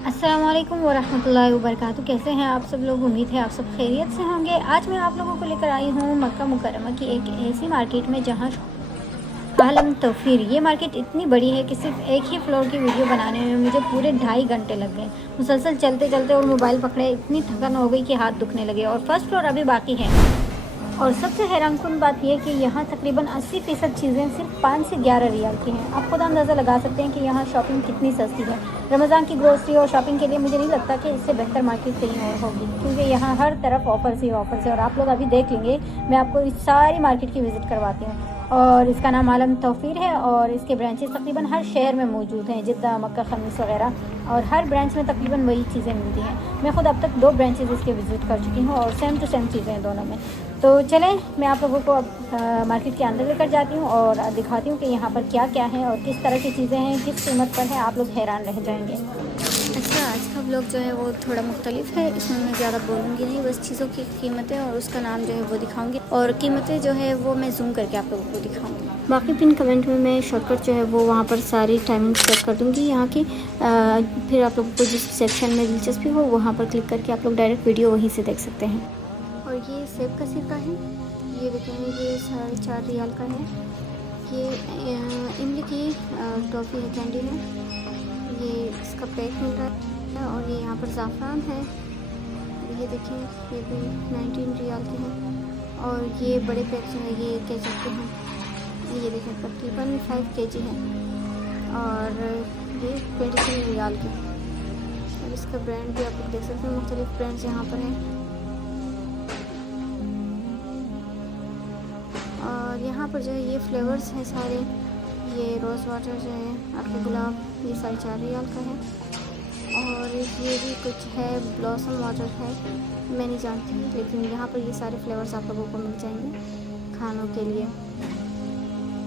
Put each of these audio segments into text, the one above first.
अस्सलाम वालेकुम वरहमतुल्लाहि वबरकातुहू। कैसे हैं आप सब लोग? उम्मीद है आप सब खैरियत से होंगे। आज मैं आप लोगों को लेकर आई हूँ मक्का मुकर्रमा की एक ऐसी मार्केट में जहाँ आलम तौफीर। ये मार्केट इतनी बड़ी है कि सिर्फ एक ही फ्लोर की वीडियो बनाने में मुझे पूरे 2.5 घंटे लग गए। मुसलसल चलते चलते और मोबाइल पकड़े इतनी थकन हो गई कि हाथ दुखने लगे। और फर्स्ट फ्लोर अभी बाकी है। और सबसे हैरानकुन बात यह कि यहाँ तकरीबन 80% चीज़ें सिर्फ 5 से 11 रियाल की हैं। आप खुद अंदाज़ा लगा सकते हैं कि यहाँ शॉपिंग कितनी सस्ती है। रमज़ान की ग्रोसरी और शॉपिंग के लिए मुझे नहीं लगता कि इससे बेहतर मार्केट कहीं और होगी, क्योंकि यहाँ हर तरफ ऑफर्स ही ऑफर्स है। और आप लोग अभी देख लेंगे, मैं आपको इस सारी मार्केट की विज़िट करवाती हूँ। और इसका नाम आलम तौफीर है और इसके ब्रांचेस तकरीबन हर शहर में मौजूद हैं, जिद्दा, मक्का, खमीस वगैरह। और हर ब्रांच में तकरीबन वही चीज़ें मिलती हैं। मैं खुद अब तक 2 ब्रांचेस इसके विज़िट कर चुकी हूँ और सेम टू सेम चीज़ें हैं दोनों में। तो चलें, मैं आप लोगों को अब मार्केट के अंदर लेकर जाती हूँ और दिखाती हूँ कि यहाँ पर क्या क्या है और किस तरह की चीज़ें हैं, किस कीमत पर है। आप लोग हैरान रह जाएंगे। अच्छा, आज का ब्लॉग जो है वो थोड़ा मुख्तलिफ है। इसमें मैं ज़्यादा बोलूँगी नहीं, बस चीज़ों की कीमतें और उसका नाम जो है वो दिखाऊंगी। और कीमतें जो है वो मैं जूम करके आप लोगों को दिखाऊंगी। बाकी पिन कमेंट में मैं शॉर्टकट जो है वो वहाँ पर सारी टाइमिंग सेट कर दूँगी यहाँ की। फिर आप लोगों को जिस सेक्शन में दिलचस्पी हो वहाँ पर क्लिक करके आप लोग डायरेक्ट वीडियो वहीं से देख सकते हैं। और ये सेब का सिरका है, ये देखेंगे, ये 4.5 रियाल का है। ये इमली की टॉफ़ी है, कैंडी है, ये इसका पैक मिल रहा है। और ये यहाँ पर ज़ाफ़रान है, ये देखें, ये भी 19 रियाल के हैं। और ये बड़े पैक जो है ये केचप के हैं, ये देखें तकरीबन 5 kg है और ये 23 रियाल के। और इसका ब्रांड भी आप लोग देख सकते हैं, मुख्तलिफ ब्रांड्स यहाँ पर हैं। और यहाँ पर जो है ये फ्लेवर्स हैं सारे। ये रोज़ वाटर जो है, आपके गुलाब, ये 4.5 रियाल का है। और ये भी कुछ है, ब्लॉसम वाटर है, मैं नहीं जानती, लेकिन यहाँ पर ये सारे फ्लेवर्स आप लोगों को मिल जाएंगे खानों के लिए।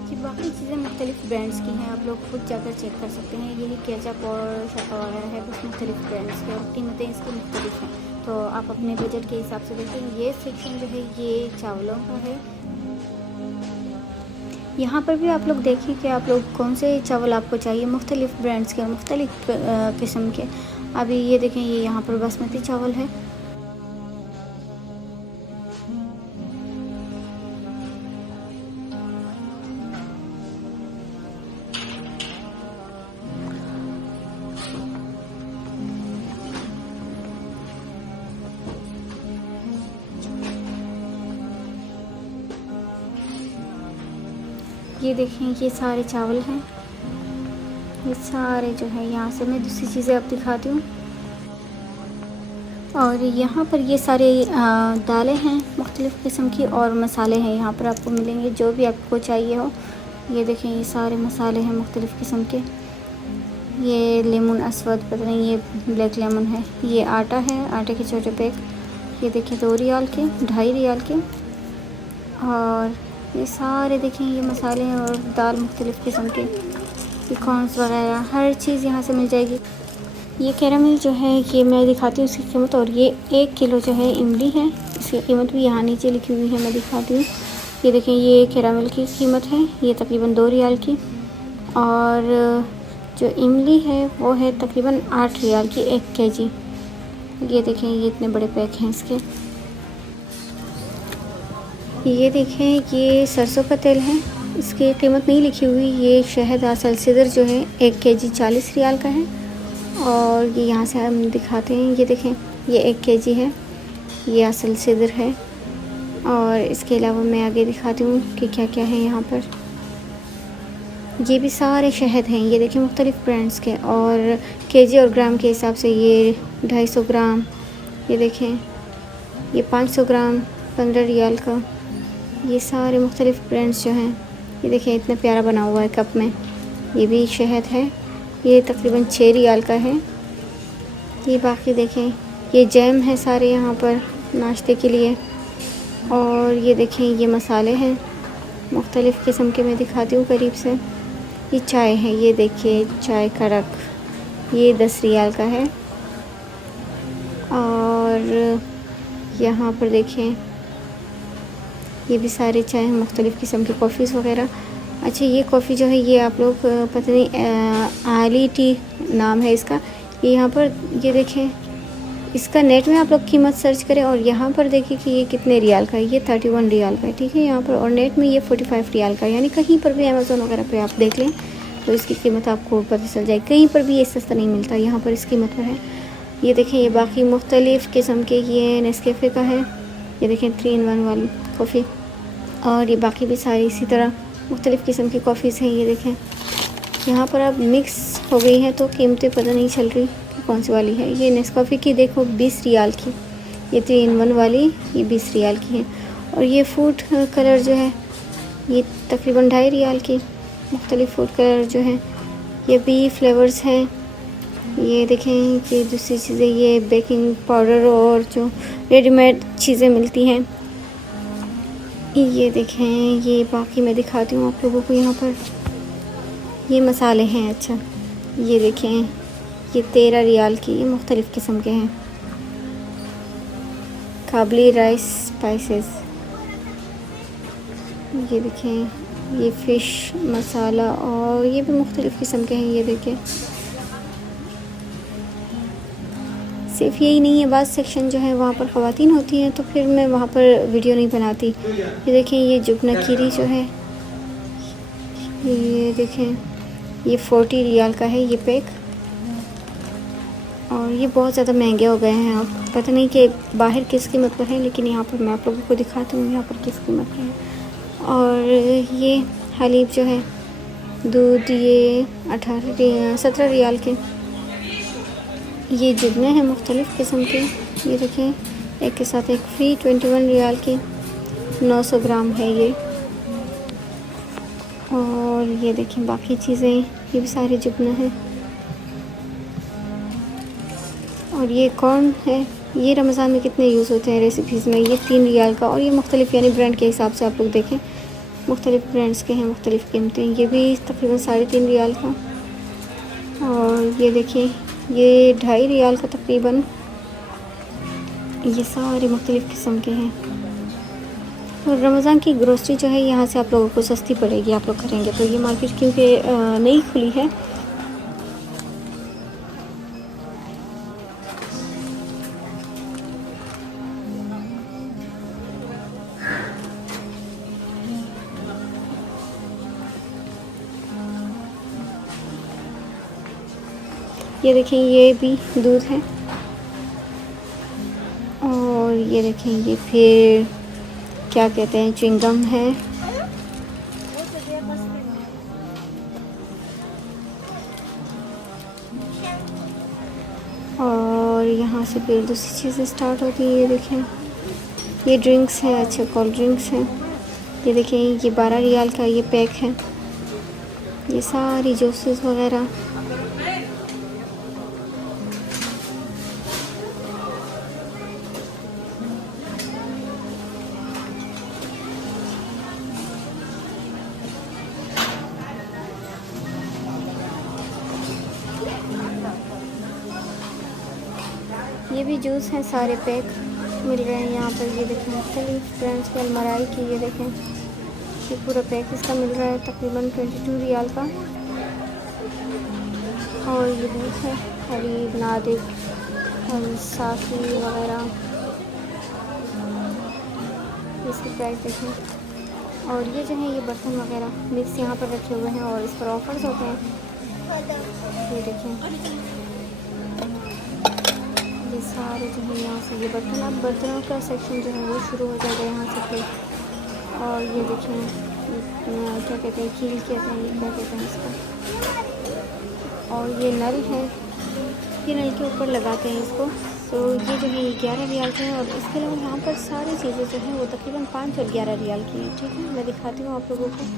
कि बाकी चीज़ें मुख्तलिफ ब्रांड्स की हैं, आप लोग खुद जाकर चेक कर सकते हैं। यही केचप और शक्कर वगैरह है, बस मुख्तलिफ ब्रांड्स के और कीमतें इसकी मुख्तलिफ हैं। तो आप अपने बजट के हिसाब से देखें। ये सेक्शन जो है ये चावलों का है। यहाँ पर भी आप लोग देखें कि आप लोग कौन से चावल आपको चाहिए, मुख्तलिफ़ ब्रांड्स के और मुख्तलिफ़ किस्म के। अभी ये देखें, ये यहाँ पर बासमती चावल है। ये देखें, ये सारे चावल हैं, ये सारे जो है। यहाँ से मैं दूसरी चीज़ें अब दिखाती हूँ। और यहाँ पर ये सारे दालें हैं मुख्तलिफ़ किस्म की और मसाले हैं, यहाँ पर आपको मिलेंगे जो भी आपको चाहिए हो। ये देखें, ये सारे मसाले हैं मुख्तलिफ़ किस्म के। ये लेमन असवद, पता नहीं, ये ब्लैक लेमन है। ये आटा है, आटे के छोटे पैक, ये देखें 2 रियाल के, 2.5 रियाल के। और ये सारे देखें, ये मसाले हैं और दाल मुख्तलिफ़ किस्म के, ये कॉर्न्स वगैरह हर चीज़ यहाँ से मिल जाएगी। ये कैरामिल जो है ये मैं दिखाती हूँ इसकी कीमत। और ये 1 किलो जो है इमली है, इसकी कीमत भी यहाँ नीचे लिखी हुई है, मैं दिखाती हूँ। ये देखें, ये कैरामिल की कीमत है, ये तकरीबन 2 रियाल की। और जो इमली है वो है तकरीबन 8 रियाल की 1 kg। ये देखें, ये इतने बड़े पैक हैं इसके। ये देखें, ये सरसों का तेल है, इसकी कीमत नहीं लिखी हुई। ये शहद असल सिदर जो है 1 kg 40 रियाल का है। और ये यहाँ से हम दिखाते हैं, ये देखें, ये 1 kg है, ये असल सिदर है। और इसके अलावा मैं आगे दिखाती हूँ कि क्या क्या है यहाँ पर। ये भी सारे शहद हैं, ये देखें मुख्तलिफ़ ब्रांड्स के। और kg और ग्राम के हिसाब से ये 250 ग्राम, ये देखें, ये 500 ग्राम 15 रियाल का। ये सारे मुख्तलिफ़ ब्रांड्स जो हैं, ये देखें इतना प्यारा बना हुआ है कप में, ये भी शहद है, ये तकरीबन 6 रियाल का है। ये बाकी देखें, ये जैम है सारे यहाँ पर नाश्ते के लिए। और ये देखें, ये मसाले हैं मुख्तलिफ़ किस्म के, मैं दिखाती हूँ करीब से। ये चाय है, ये देखिए चाय का रख, ये 10 रियाल का है। और यहाँ पर देखें, ये भी सारे चाय हैं मुख्तलिफ़ किस्म की, कॉफ़ीज़ वगैरह। अच्छा, ये कॉफ़ी जो है ये आप लोग पता नहीं आली टी नाम है इसका, ये यहाँ पर ये देखें, इसका नेट में आप लोग कीमत सर्च करें और यहाँ पर देखिए कि ये कितने रियाल का है। ये 31 रियाल का है, ठीक है यहाँ पर। और नेट में ये 45 रियाल का है, यानी कहीं पर भी अमेज़ोन वगैरह पे आप देख लें तो इसकी कीमत आपको पता चल जाए। कहीं पर भी ये सस्ता नहीं मिलता, यहाँ पर इस कीमत पर है। ये देखें, ये बाकी मुख्तलिफ़ किस्म के ये नेस्कैफ़े का है। ये देखें 3 in 1 वाली कॉफ़ी, और ये बाकी भी सारी इसी तरह मुख्तलिफ़ किस्म की कॉफ़ीज़ हैं। ये देखें यहाँ पर अब मिक्स हो गई है तो कीमतें पता नहीं चल रही कि कौन सी वाली है। ये नेस्कॉफ़ी की देखो 20 रियाल की, ये 3 in 1 वाली ये 20 रियाल की है। और ये फूड कलर जो है ये तकरीबन 2.5 रियाल की। मुख्तलिफ़ फूड कलर जो है ये भी फ्लेवर्स हैं। ये देखें कि दूसरी चीज़ें, ये बेकिंग पाउडर और जो रेडीमेड चीज़ें मिलती हैं। ये देखें, ये बाकी मैं दिखाती हूँ आप लोगों को। यहाँ पर ये मसाले हैं। अच्छा ये देखें, ये 13 रियाल की, ये मुख्तलिफ़ किस्म के हैं। काबली राइस स्पाइसेस, ये देखें, ये फ़िश मसाला, और ये भी मुख्तलिफ़ किस्म के हैं। ये देखें, सिर्फ यही नहीं है, बाज़ सेक्शन जो है वहाँ पर ख़वातीन होती हैं तो फिर मैं वहाँ पर वीडियो नहीं बनाती। ये देखें, ये जुबना कीरी जो है, ये देखें, ये 40 रियाल का है ये पैक। और ये बहुत ज़्यादा महंगे हो गए हैं, अब पता नहीं कि बाहर किस कीमत पर है, लेकिन यहाँ पर मैं आप लोगों को दिखाती हूँ यहाँ पर किस कीमत पर है। और ये हलीब जो है, दूध, ये 17 रियाल के। ये जुबने हैं मुख्तलिफ़ किस्म के। ये देखें, एक के साथ एक फ्री 21 रियाल की, 900 ग्राम है ये। और ये देखें बाकी चीज़ें, ये भी सारे जुबना हैं। और ये कॉर्न है, ये रमज़ान में कितने यूज़ होते हैं रेसिपीज़ में। ये 3 रियाल का, और ये मुख्तलिफ़ यानी ब्रांड के हिसाब से आप लोग देखें, मुख्तलिफ़ ब्रांड्स के हैं, मुख्तलिफ़ कीमतें। ये भी तकरीबन 3.5 रियाल का। और ये देखिए, ये 2.5 रियाल का तकरीबन। ये सारे मुख्तलिफ़ किस्म के हैं। तो रमज़ान की ग्रोसरी जो है यहाँ से आप लोगों को सस्ती पड़ेगी, आप लोग करेंगे तो। ये मार्केट क्योंकि नई खुली है, ये देखें, ये भी दूध है। और ये देखें, ये फिर क्या कहते हैं, च्युइंगम है। और यहाँ से फिर दूसरी चीज़ें स्टार्ट होती हैं। ये देखें, ये ड्रिंक्स हैं, अच्छा कोल्ड ड्रिंक्स हैं। ये देखें, ये 12 रियाल का ये पैक है। ये सारी जूसेस वगैरह। ये भी जूस हैं, सारे पैक मिल रहे हैं यहाँ पर। ये देखें, मुख्तलिफ़ ब्रांड्स के अलमराई की, ये देखें, ये पूरा पैक इसका मिल रहा है तकरीबन 22 रियाल का। और ये दूध है, हलीब, नादिक, साफ़ी वगैरह, इसके प्राइस देखें। और ये जो है, ये बर्तन वगैरह मिक्स यहाँ पर रखे हुए हैं और इस पर ऑफ़र्स होते हैं। ये देखें, ये सारे जो है यहाँ से ये बर्तन, अब बर्तनों का सेक्शन जो है वो शुरू हो जाएगा यहाँ से फिर। और ये देखें, क्या कहते हैं, कील कहते हैं, ये क्या कहते हैं इसको। और ये नल है, ये नल के ऊपर लगाते हैं इसको। तो ये जो है, ये 11 रियाल का है। और इसके अलावा यहाँ पर सारी चीज़ें जो हैं वो तकरीबन 5 और 11 रियाल की हैं, ठीक है। मैं दिखाती हूँ आप लोगों को।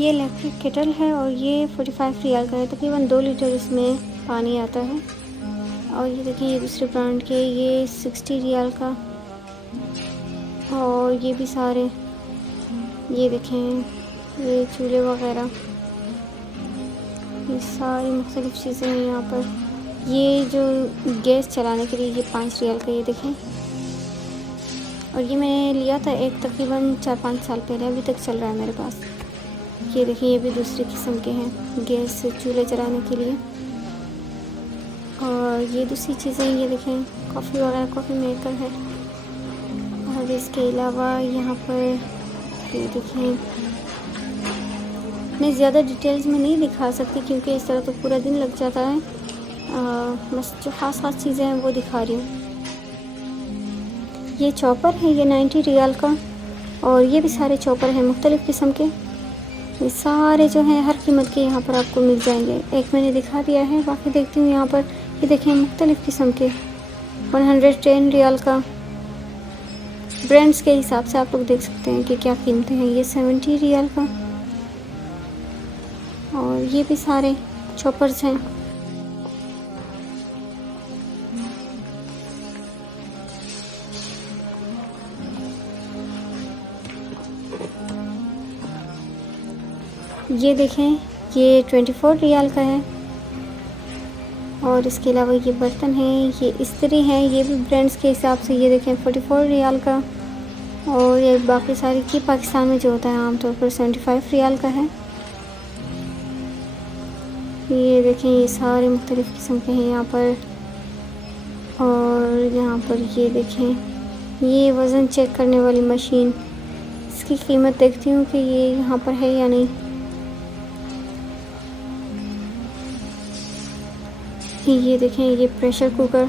ये इलेक्ट्रिक केटल है और ये 45 रियाल का है। तकरीबन 2 लीटर इसमें पानी आता है। और ये देखिए ये दूसरे ब्रांड के, ये 60 रियाल का। और ये भी सारे, ये देखें ये चूल्हे वगैरह, ये सारी मुख्तलिफ़ चीज़ें हैं यहाँ पर। ये जो गैस चलाने के लिए ये 5 रियाल का, ये देखें। और ये मैंने लिया था एक तकरीबन 4-5 साल पहले, अभी तक चल रहा है मेरे पास। ये देखें ये भी दूसरी किस्म के हैं गैस चूल्हे जलाने के लिए। और ये दूसरी चीज़ें, ये देखें कॉफ़ी वगैरह, कॉफ़ी मेकर है। और इसके अलावा यहाँ पर ये देखें, मैं ज़्यादा डिटेल्स में नहीं दिखा सकती क्योंकि इस तरह तो पूरा दिन लग जाता है। बस जो ख़ास चीज़ें हैं वो दिखा रही हूँ। ये चॉपर है, ये 90 रियाल का। और ये भी सारे चॉपर हैं मुख्तलिफ़ किस्म के। ये सारे जो हैं हर कीमत के यहाँ पर आपको मिल जाएंगे। एक मैंने दिखा दिया है, बाकी देखती हूँ यहाँ पर। ये देखें मुख्तलिफ़ किस्म के 110 रियाल का। ब्रांड्स के हिसाब से आप लोग देख सकते हैं कि क्या कीमतें हैं। ये 70 रियाल का। और ये भी सारे चॉपर्स हैं। ये देखें ये 24 रियाल का है। और इसके अलावा ये बर्तन हैं, ये इस्त्री हैं, ये भी ब्रांड्स के हिसाब से। ये देखें 44 रियाल का। और ये बाकी सारी की पाकिस्तान में जो होता है आमतौर पर 75 रियाल का है। ये देखें ये सारे मुख्तलिफ़ किस्म के हैं यहाँ पर। और यहाँ पर ये देखें ये वज़न चेक करने वाली मशीन, इसकी कीमत देखती हूँ कि ये यहाँ पर है या नहीं। ये देखें ये प्रेशर कुकर,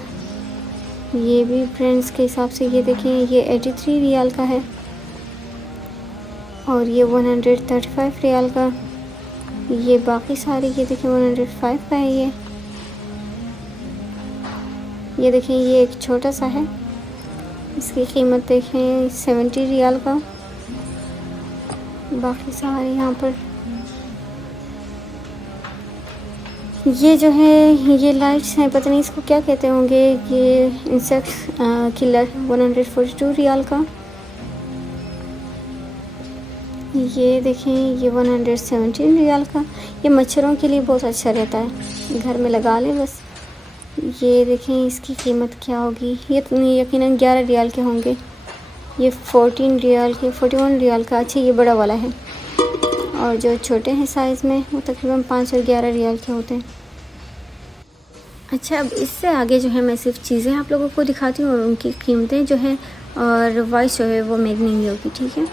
ये भी ब्रांड्स के हिसाब से। ये देखें ये 83 रियाल का है। और ये 135 रियाल का। ये बाकी सारे ये देखें 105 का है। ये देखें ये एक छोटा सा है, इसकी कीमत देखें 70 रियाल का। बाकी सारे यहाँ पर ये जो है ये लाइट्स हैं, पता नहीं इसको क्या कहते होंगे। ये इंसेक्ट किलर 142 रियाल का। ये देखें ये 117 रियाल का। ये मच्छरों के लिए बहुत अच्छा रहता है, घर में लगा लें बस। ये देखें इसकी कीमत क्या होगी। ये यकीनन 11 रियाल के होंगे। ये 14 रियाल के, 41 रियाल का। अच्छा ये बड़ा वाला है। और जो छोटे हैं साइज़ में वो तकरीबन 5 और 11 रियाल के होते हैं। अच्छा अब इससे आगे जो है मैं सिर्फ चीज़ें आप लोगों को दिखाती हूँ और उनकी कीमतें जो है और वॉइस जो है वो मेरी नहीं होगी, ठीक है।